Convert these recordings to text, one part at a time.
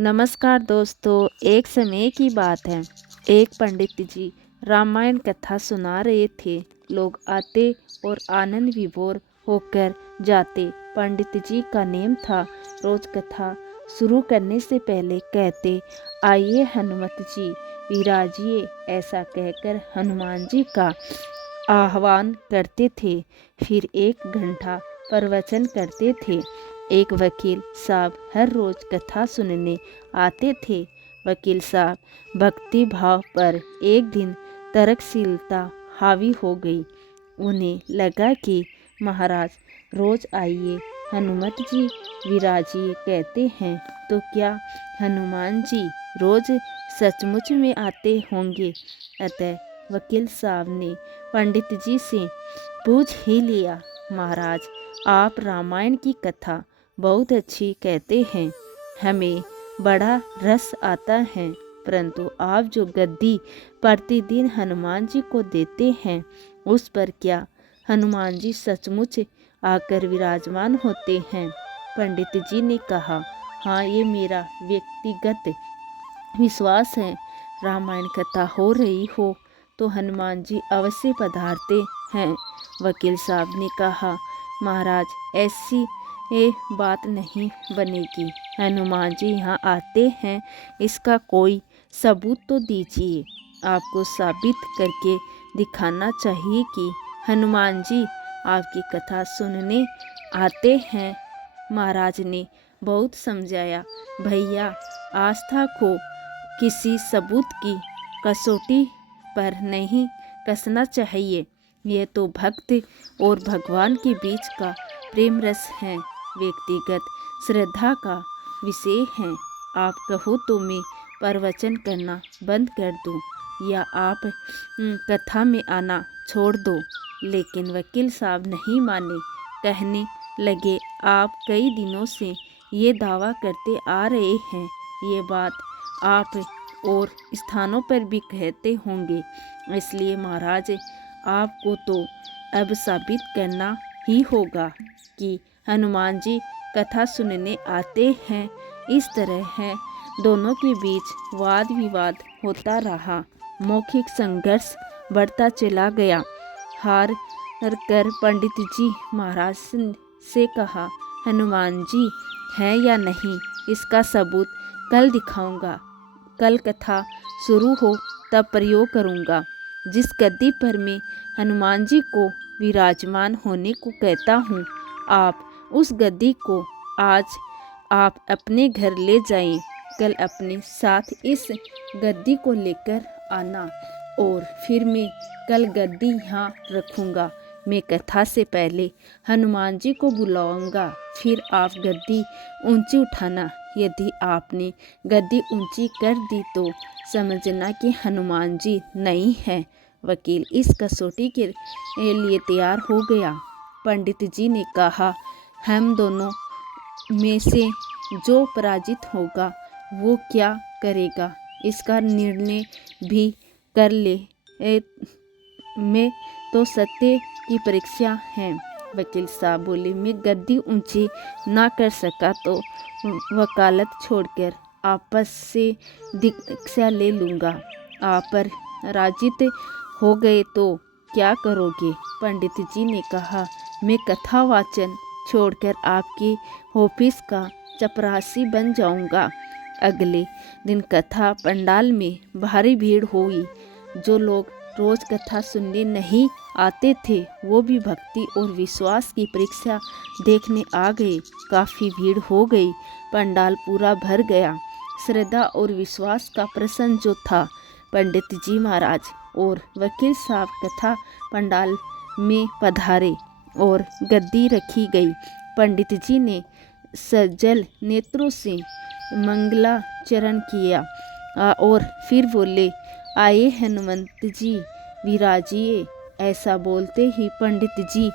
नमस्कार दोस्तों। एक समय की बात है, एक पंडित जी रामायण कथा सुना रहे थे। लोग आते और आनंद विभोर होकर जाते। पंडित जी का नेम था, रोज कथा शुरू करने से पहले कहते, आइए हनुमत जी विराजिए। ऐसा कहकर हनुमान जी का आह्वान करते थे। फिर 1 घंटा प्रवचन करते थे। एक वकील साहब हर रोज कथा सुनने आते थे। वकील साहब भक्ति भाव पर एक दिन तर्कशीलता हावी हो गई। उन्हें लगा कि महाराज रोज आइए हनुमत जी विराजिए कहते हैं, तो क्या हनुमान जी रोज सचमुच में आते होंगे। अतः वकील साहब ने पंडित जी से पूछ ही लिया, महाराज आप रामायण की कथा बहुत अच्छी कहते हैं, हमें बड़ा रस आता है, परंतु आप जो गद्दी प्रतिदिन हनुमान जी को देते हैं, उस पर क्या हनुमान जी सचमुच आकर विराजमान होते हैं। पंडित जी ने कहा, हाँ ये मेरा व्यक्तिगत विश्वास है। रामायण कथा हो रही हो तो हनुमान जी अवश्य पधारते हैं। वकील साहब ने कहा, महाराज ऐसी ये बात नहीं बनेगी। हनुमान जी यहाँ आते हैं, इसका कोई सबूत तो दीजिए। आपको साबित करके दिखाना चाहिए कि हनुमान जी आपकी कथा सुनने आते हैं। महाराज ने बहुत समझाया, भैया आस्था को किसी सबूत की कसौटी पर नहीं कसना चाहिए। यह तो भक्त और भगवान के बीच का प्रेम रस है, व्यक्तिगत श्रद्धा का विषय है। आप कहो तो मैं प्रवचन करना बंद कर दूं, या आप कथा में आना छोड़ दो। लेकिन वकील साहब नहीं माने। कहने लगे, आप कई दिनों से ये दावा करते आ रहे हैं, ये बात आप और स्थानों पर भी कहते होंगे, इसलिए महाराज आपको तो अब साबित करना ही होगा कि हनुमान जी कथा सुनने आते हैं। इस तरह है दोनों के बीच वाद विवाद होता रहा। मौखिक संघर्ष बढ़ता चला गया। हार कर पंडित जी महाराज से कहा, हनुमान जी है या नहीं इसका सबूत कल दिखाऊंगा। कल कथा शुरू हो तब प्रयोग करूंगा। जिस गद्दी पर मैं हनुमान जी को विराजमान होने को कहता हूँ, आप उस गद्दी को आज आप अपने घर ले जाएं। कल अपने साथ इस गद्दी को लेकर आना और फिर मैं कल गद्दी यहाँ रखूँगा। मैं कथा से पहले हनुमान जी को बुलाऊंगा, फिर आप गद्दी ऊंची उठाना। यदि आपने गद्दी ऊंची कर दी तो समझना कि हनुमान जी नहीं है। वकील इस कसौटी के लिए तैयार हो गया। पंडित जी ने कहा, हम दोनों में से जो पराजित होगा वो क्या करेगा, इसका निर्णय भी कर ले। मैं तो सत्य की परीक्षा है। वकील साहब बोले, मैं गद्दी ऊंची ना कर सका तो वकालत छोड़कर आपस से दीक्षा ले लूँगा। आप पर राजित हो गए तो क्या करोगे। पंडित जी ने कहा, मैं कथा वाचन छोड़कर आपके ऑफिस का चपरासी बन जाऊंगा। अगले दिन कथा पंडाल में भारी भीड़ हुई। जो लोग रोज कथा सुनने नहीं आते थे, वो भी भक्ति और विश्वास की परीक्षा देखने आ गए। काफ़ी भीड़ हो गई। पंडाल पूरा भर गया। श्रद्धा और विश्वास का प्रसंग जो था, पंडित जी महाराज और वकील साहब कथा पंडाल में पधारे और गद्दी रखी गई। पंडित जी ने सजल नेत्रों से मंगलाचरण किया और फिर बोले, आए हनुमंत जी विराजिए। ऐसा बोलते ही पंडित जी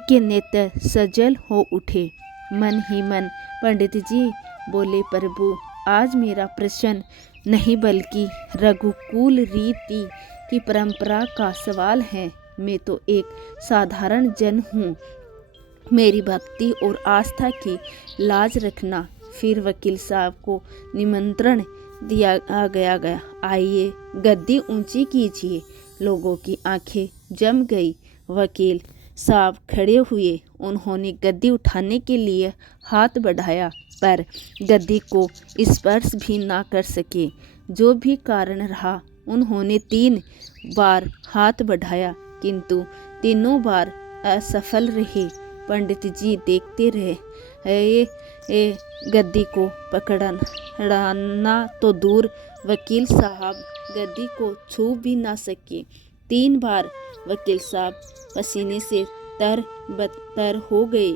के नेत्र सजल हो उठे। मन ही मन पंडित जी बोले, प्रभु आज मेरा प्रश्न नहीं बल्कि रघुकुल रीति की परंपरा का सवाल है। मैं तो एक साधारण जन हूँ। मेरी भक्ति और आस्था की लाज रखना फिर वकील साहब को निमंत्रण दिया गया। आइए गद्दी ऊंची कीजिए। लोगों की आंखें जम गई। वकील साहब खड़े हुए। उन्होंने गद्दी उठाने के लिए हाथ बढ़ाया, पर गद्दी को स्पर्श भी ना कर सके। जो भी कारण रहा, उन्होंने 3 बार हाथ बढ़ाया, किंतु तीनों बार असफल रहे। पंडित जी देखते रहे। गद्दी को पकड़ना तो दूर, वकील साहब गद्दी को छू भी ना सके। 3 बार वकील साहब पसीने से तर हो गए।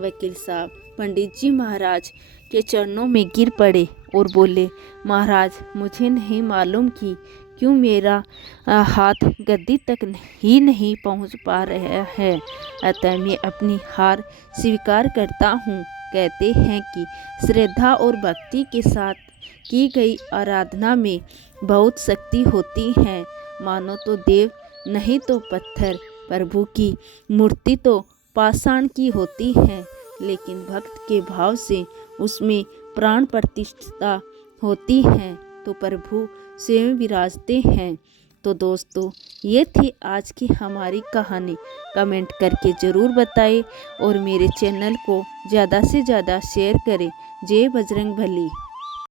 वकील साहब पंडित जी महाराज के चरणों में गिर पड़े और बोले, महाराज, मुझे नहीं मालूम कि क्यों मेरा हाथ गद्दी तक ही नहीं पहुंच पा रहा है, अतः मैं अपनी हार स्वीकार करता हूं। कहते हैं कि श्रद्धा और भक्ति के साथ की गई आराधना में बहुत शक्ति होती है। मानो तो देव नहीं तो पत्थर, प्रभु की मूर्ति तो पाषाण की होती है, लेकिन भक्त के भाव से उसमें प्राण प्रतिष्ठा होती है तो प्रभु स्वयं विराजते हैं। तो दोस्तों, ये थी आज की हमारी कहानी। कमेंट करके ज़रूर बताएं और मेरे चैनल को ज़्यादा से ज़्यादा शेयर करें। जय बजरंग बली।